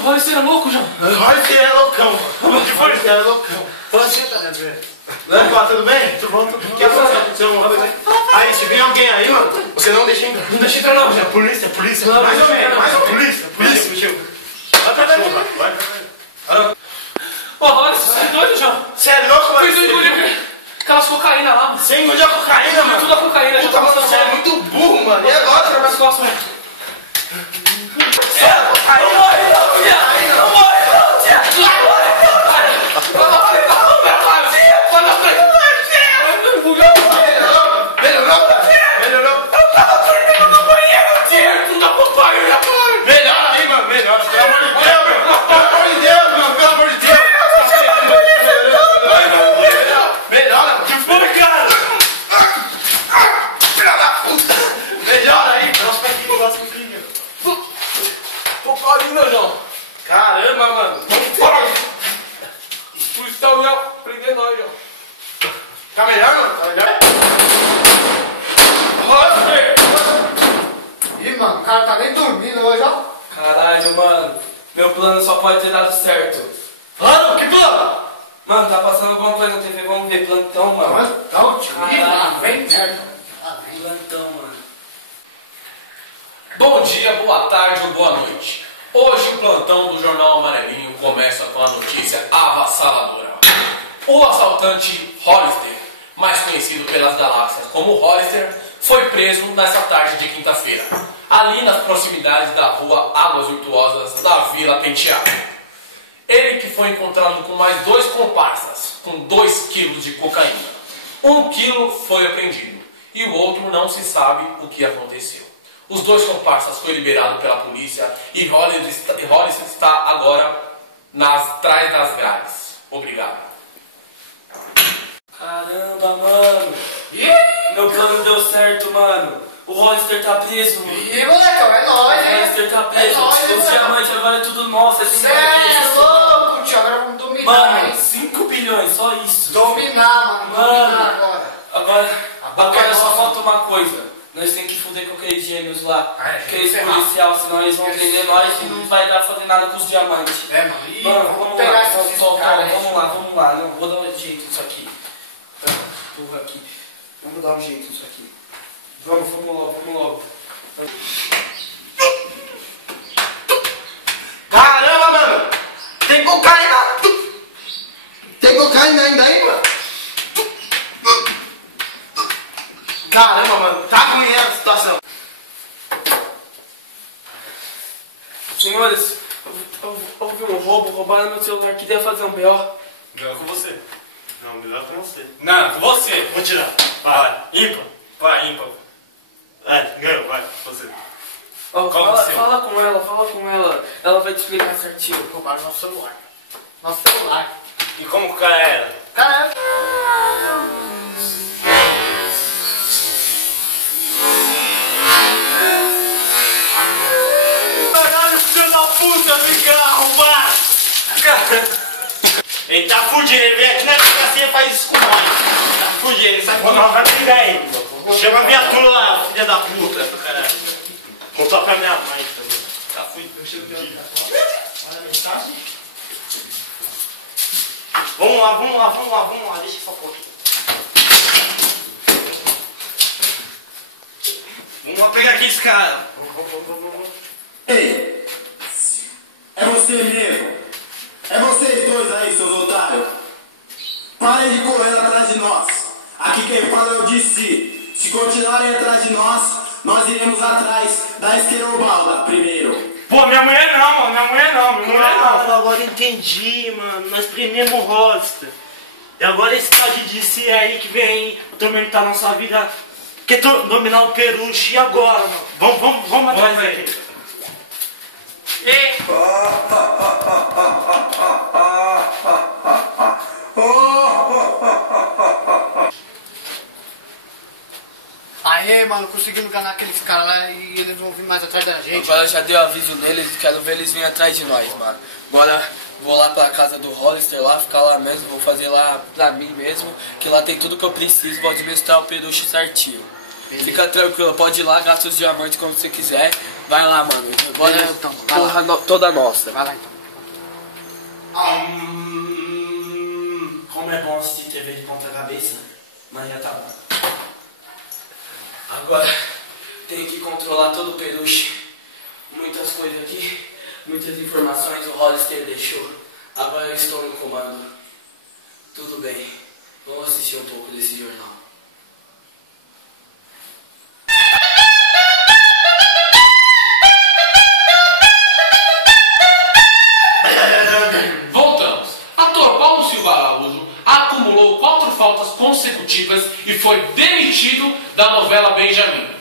o Hollister é louco, João. O Hollister é loucão. O Hollister é loucão. Você tá dentro. Opa, tudo bem? Tudo bom, tudo bom. Quer fazer? Aí, se vem alguém aí, mano, você não deixa entrar. Não deixa entrar não, João. Polícia. Mais ou menos, polícia. Vai. Ô, Hollister, você é doido, João? Você é louco, mano? Fez eu engolir aquelas cocaína lá, mano. Você engoliu a cocaína, mano? Tudo a cocaína, Puta, mano, você é muito burro, mano. E agora? Tira mais costas, velho. Você é cocaína? Não morre não, tia! Não morre não, tia! Não morre não, cara! Quando eu falei, não, meu pai! Quando eu falei, melhorou? Eu tava dormindo no banheiro, tia! Tudo a cocaína, mano! Melhora aí, mano, melhora. Pelo amor de Deus, mano. Pelo amor de Deus, mano. Pelo amor de Deus. Melhora, que foi, cara? Filha da puta! Melhora aí. Nossa, vai que negócio com o Cocaína, João! Caramba, mano. O Estão ia prender nós, João. Tá melhor, mano? Tá melhor? Ih, mano, o cara tá nem dormindo hoje, ó. Caralho, mano. Meu plano só pode ter dado certo. Plano? Que plano? Mano, tá passando alguma coisa na TV, vamos ver plantão, mano. Plantão, tio. Ih, mano, vem merda. Plantão, mano. Bom dia, boa tarde ou boa noite. Hoje o plantão do Jornal Amarelinho começa com a notícia avassaladora. O assaltante Hollister, mais conhecido pelas galáxias como Hollister, foi preso nessa tarde de quinta-feira, ali nas proximidades da rua Águas Virtuosas, da Vila Penteado. Ele que foi encontrado com mais 2 comparsas, com 2 quilos de cocaína. 1 quilo foi apreendido e o outro não se sabe o que aconteceu. Os 2 comparsas foi liberado pela polícia e Hollister está agora atrás das grades. Obrigado. Caramba, mano. Meu plano deu certo, mano. O Hollister tá preso, mano. Ih, molecão, é nóis, hein? O Hollister tá preso. Os diamantes agora é tudo nosso. Você é louco, tio. Agora vamos dominar, Mano, hein? 5 bilhões, só isso. Dominar, mano. Dominar agora. Agora só falta uma coisa. Nós temos que foder com aqueles gêmeos lá. Aqueles policial, senão eles vão prender nós e não vai dar pra fazer nada com os diamantes. É, mano. Ih, Mano, vamos vamos pegar lá. esses caras. Vamos lá. Não, vou dar um jeito nisso aqui. Porra aqui. Vamos dar um jeito nisso aqui. Vamos logo. Caramba, mano! Tem cocaína! Tem cocaína ainda aí, mano? Caramba, mano, tá ruim a situação. Senhores, houve um roubo, roubaram meu celular, queria fazer um B.O. Melhor com você. Não, melhor com você. Não, com você. Vou tirar. Vai. Ímpar. Vai, ímpar. Ganhou, vai. Você. Oh, Qual é o seu? fala com ela. Ela vai te explicar certinho. Roubaram nosso celular. Nosso celular. E como que era? Caramba. Caralho, filho da puta, vem cá arrumar! Ele tá fudido, ele vem aqui na delegacia e faz isso com nós. Tá fudido, ele sabe que nós vai pegar ele. Chama a viatura lá, filha da puta. Caralho. Contou pra minha mãe também. Tá fudido. Olha a mensagem. Vamos lá, deixa essa porra aqui. Vamos lá pegar aqui esse cara. Ei, é você mesmo? É vocês dois aí, seus otários? Parem de correr atrás de nós. Aqui quem fala é o DC. Se continuarem atrás de nós, nós iremos atrás da esquerdobalda primeiro. Pô, minha mulher não. Agora eu entendi, mano. Nós prendemos o Hollister. E agora esse tal de DC aí que vem atormentar nossa vida. Quer dominar o Peruche. E agora, mano? Vamos atrás dele. Aê, mano, conseguimos enganar aqueles caras lá e eles vão vir mais atrás da gente. Agora já deu aviso neles, quero ver eles virem atrás de nós, mano. Agora vou lá pra casa do Hollister lá, ficar lá mesmo, vou fazer lá pra mim mesmo, que lá tem tudo que eu preciso, vou administrar o peruche certinho. Beleza. Fica tranquilo, pode ir lá, gasta os diamantes como você quiser. Vai lá, mano. Bora, Beleza, então, vai porra toda nossa. Vai lá então. Como é bom assistir TV de ponta cabeça, mas já tá bom. Agora tenho que controlar todo o peruche. Muitas coisas aqui, muitas informações o Hollister deixou. Agora eu estou no comando. Tudo bem, vamos assistir um pouco desse jornal. Voltamos. Ator Paulo Silva Araújo acumulou 4 faltas consecutivas e foi demitido da novela Benjamin.